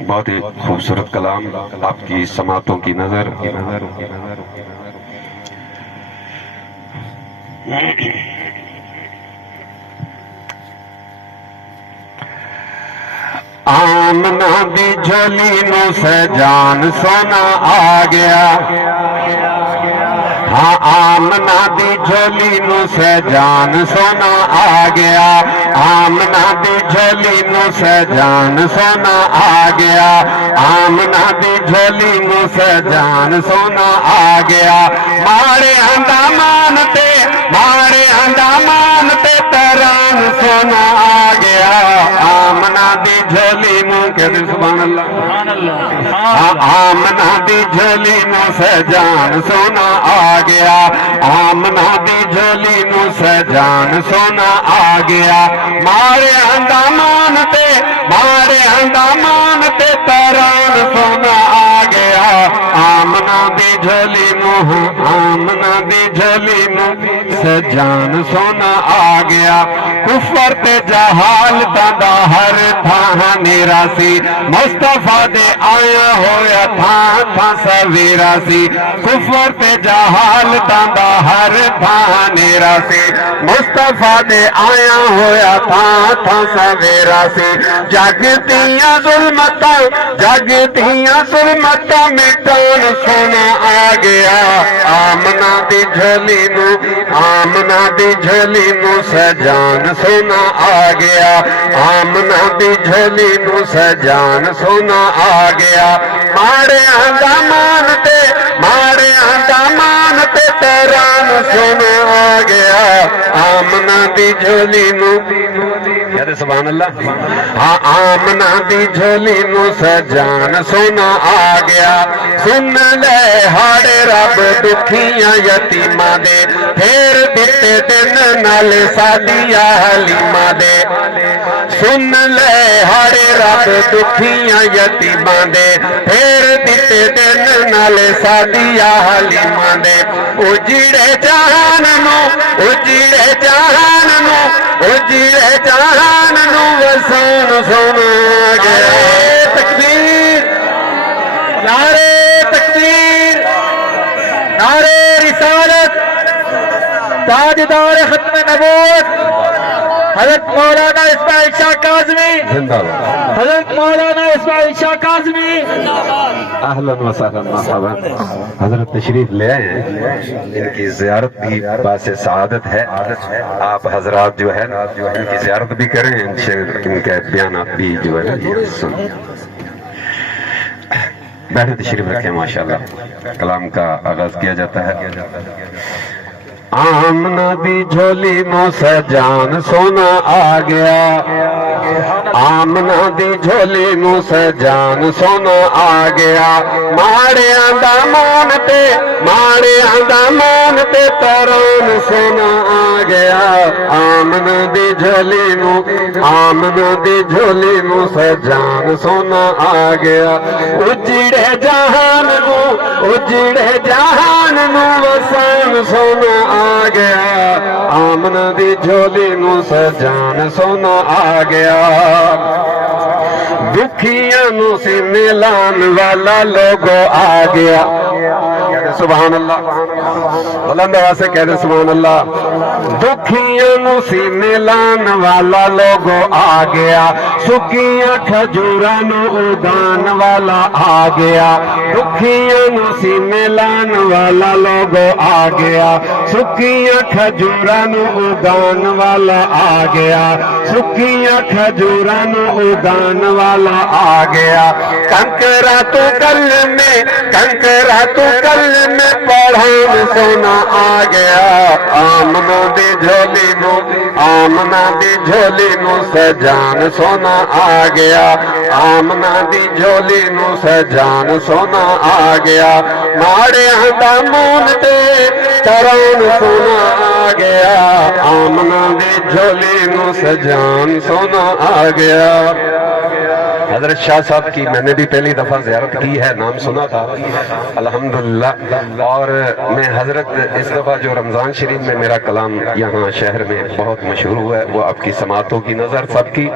بہت ہی خوبصورت کلام آپ کی سماعتوں کی نظر آمنہ دی جھولی نو سے جان سونا آ گیا ہاں آمنہ دی جھولی نو سے جان سونا آ گیا آمنہ دی جھولی نو سے جان سونا آ گیا آمنہ دی جھولی نو سے جان سونا آ گیا مارے اندامان تے تران سونا آ گیا آمنہ دی جھولی نو کہتے سبحان اللہ آمنہ دی جھولی نو سے جان سونا آ گیا آمنہ دی جھولی نو سے جان سونا آ گیا مارے اندامان تے تران سونا آ گیا آمنہ دی جھولی نو سے جان سونا آ گیا کفر تے جہال دا ہر تھاں نیرا سی مصطفیٰ دے آیا ہویا تھاں سویرا سی کفر تے جہال دا ہر تھاں نیرا سی مصطفیٰ دے آیا ہویا تھاں سویرا سی جگتیاں ظلمتاں مٹان سونا آ گیا آمنہ دی جھولی نو سے جان سونا آ گیا آمنہ دی جھولی نو سے جان سونا آ گیا مارے اندامان تے تران سونا آ گیا آمنہ دی جھولی نو کہتے سبحان اللہ ہاں آمنہ دی جھولی نو سے جان سونا آ گیا سن لے ہاڑے رب دکھیاں یتیماں دے پھر دیتے دن نال سادیا حلیماں دے سن لے ہاڑے رب دکھیاں یتیماں دے پھر دیتے دن نال سادیا حلیماں دے اجڑے جہان نو وسون سونا گیا تکبیر تکبیر نعرے رسالت تاجدار ختم نبوت حضرت مولانا اسماعیل شاہ کاظمی حضرت مولانا اسماعیل شاہ کاظمی اہلاً و سہلاً مرحبا حضرت تشریف لے آئے ہیں ان کی زیارت بھی باعث سعادت ہے آپ حضرات جو ہے ان کی زیارت بھی کریں ان کے بیانات بھی جو ہے سن بیٹھے تشریف رکھیں ماشاءاللہ کلام کا آغاز کیا جاتا ہے آمنہ دی جھولی نو سے جان سونا آ گیا آمنہ دی جھولی نو سے جان سونا آ گیا مارے اندامان تے تران سونا آ گیا آمنہ دی جھولی نو سے جان سونا آ گیا اجڑے جہان نو وسان سونا آ گیا آمنہ دی جھولی نو سے جان سونا آ گیا دکھیاں نو سی ملان والا لوگو آ گیا سبحان اللہ بلند آواز سے کہہ دیں سبحان اللہ دکھیاں نو سی ملان والا لوگو آ گیا سکیاں کھجوراں نو اگان والا آ گیا دکھیاں نو سی ملان والا لوگو آ گیا سکیاں کھجوراں نو اگان والا آ گیا سکیاں کھجوراں نو اگان والا آ گیا کنکرا تو کل میں پڑھان سونا آ گیا آمنہ دی جھولی نو سے جان سونا آ گیا آمنہ دی جھولی نو سے جان سونا آ گیا مارے اندامان تے تران سونا آ گیا آمنہ دی جھولی نو سے جان سونا آ گیا حضرت شاہ صاحب کی میں نے بھی پہلی دفعہ زیارت کی ہے، نام سنا تھا الحمدللہ، اور میں حضرت اس دفعہ جو رمضان شریف میں میرا کلام یہاں شہر میں بہت مشہور ہوا ہے، وہ آپ کی سماعتوں کی نظر سب کی